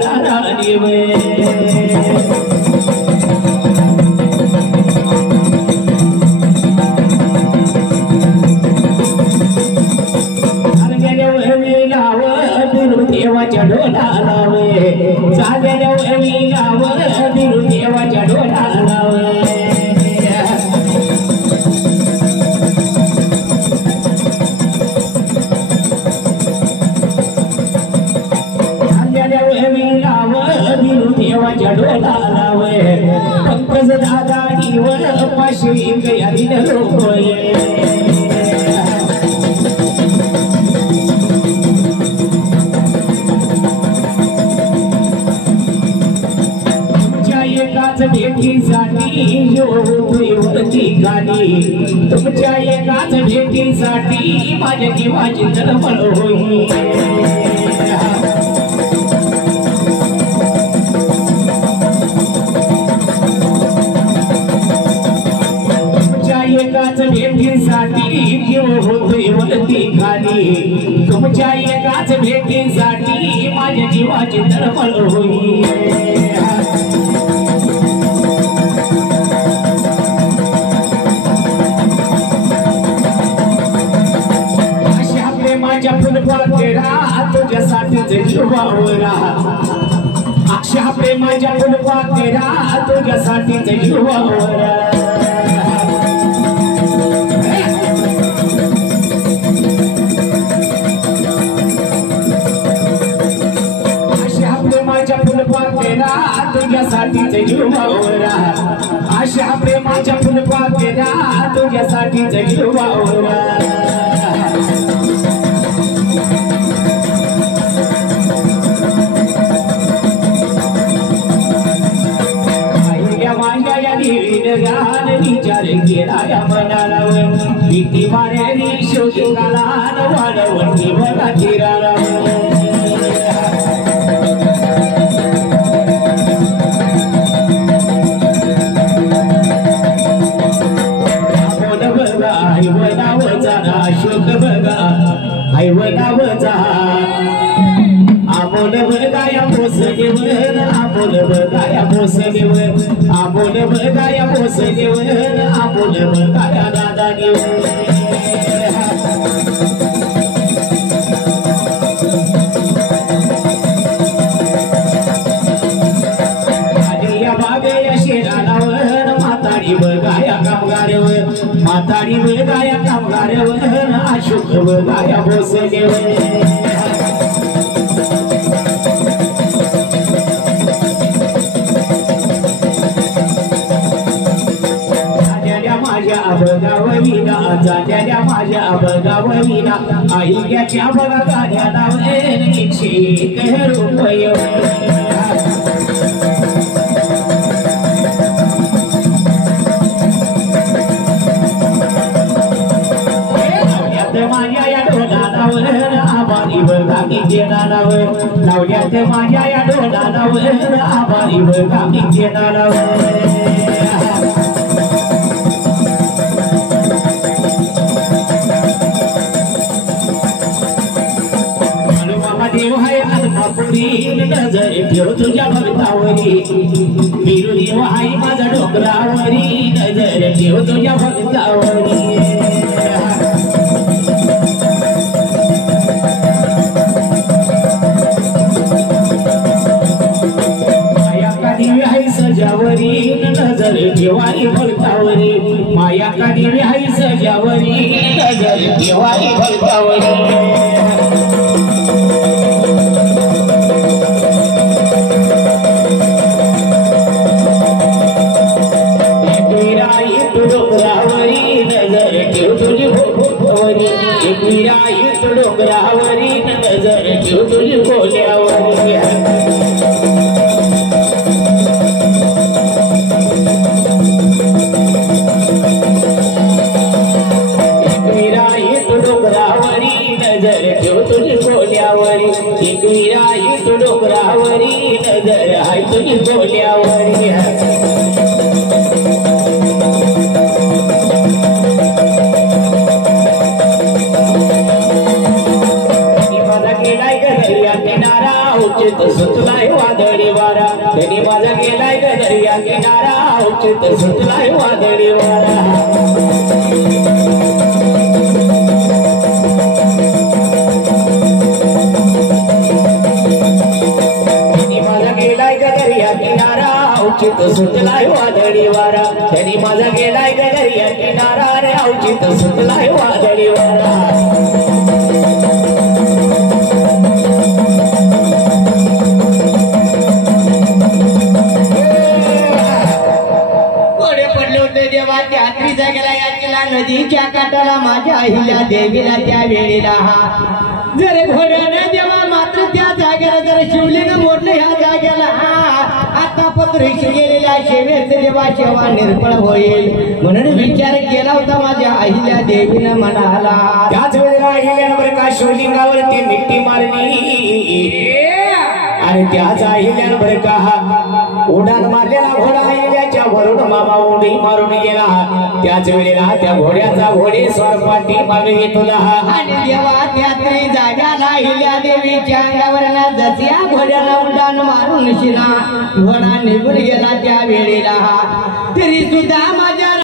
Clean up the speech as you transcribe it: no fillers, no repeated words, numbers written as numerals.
राणी वे देवाच्या ढोलाला वे चालल्या वेळी गावर बिरू देवाच्या ढोलाला वे चालल्या वेळी गावर बिरू देवाच्या ढोलाला वे पंकज दादानीवर पाशी गयाली लोय भेटीसाठी वरती गाडी तुमच्या एकाच भेटीसाठी माझ्या जीवाची तळमळ होई तुमच्या एकाच भेटीसाठी जीव होतोय वरती गाडी तुमच्या एकाच भेटीसाठी माझ्या जीवाची तळमळ होई तुझ्यासाठीच जीवावरा अक्षा प्रेमाच्या फुलवा तेरा तुझ्यासाठीच जीवावरा अशा प्रेमाच्या फुलवा तेरा तुझ्यासाठीच जीवावरा अशा प्रेमाच्या फुलवा तेरा तुझ्यासाठीच जीवावरा गान विचार केला या मनाला भीती मारेली शोधिकाला वाढवणी बघा चिराला बघा ऐवनावचा शोक बघा ऐवनावचा आमोल बघाया पोसगेवर आमोल बघाया पोसगेवर आमोल बघाया पोसगेवर आमोल बघाया दादागेवर आलिया बागेया शेणावर म्हातारी बघाया कामगारवर म्हातारी बघाया कामगारवर अशोक बघाया पोसगेवर बगावलीना जात्याच्या माझ्या बगावलीना आईच्या बगा गाड्याला एकशे रुपये माझ्या या ढोलावर आभारी बघा किती नानावर लावल्यात माझ्या या ढोलावर आभारी बघा किती नानावर देव हाय आत्मापुरी नजर ठेव तुझ्या भक्तावरी बिरू देव हाय माझा डोंगरावरी नजर ठेव तुझ्या भक्तावरी माया का देवी हाय सजावरी नजर ठेवाई भक्तावरी माया का देवी हाय सजावरी नजर ठेवाई भक्तावरी डोंगरावरी नजर ठेव तुझी बोल्यावरी डोंगरावरी नजर ठेव तुझी बोल्यावरी डोंगरावरी नजर हाय तुझी बोल्यावरी सुतलाय वादळी वारा त्यांनी माझा गेलाय ग दर्या किनारा औचित सुतलाय वादळी वारा औचित सुतलाय वादळी वारा त्यांनी माझा गेलाय ग दर्या किनारा रे औचित सुतलाय वादळी वारा घोडे पडले होते देवा त्या रात्रीचा गेला याचीला नदीच्या काठाला माझ्या अहिल्या देवीला त्या वेळेला जरे घोड्याने देवा मात्र त्या जागेला जर शिवलीनं मोडलं ह्या जागेला आता पत्रिशी गेलेल्या शेवेचे देवा शेवा निर्फळ होईल म्हणून विचार केला होता माझ्या अहिल्या देवीनं म्हणाला त्याच वेळेला अहिल्यानं बरं का शिवलिंगावरती मिट्टी मारली आणि त्याच अहिल्यानं बरं का उडान मारलेला घोडा अहिल्याच्या वरून मामा उडी मारून गेला त्याच वेळेला त्या घोड्याचा घोडेस्वार पाठी मागे येत होता आणि देवा त्या जागाला अहिल्या देवीच्या अंगावर जसिया घोड्याला उडान मारून शिना घोडा निघून गेला त्या वेळेला तरी सुद्धा माझ्या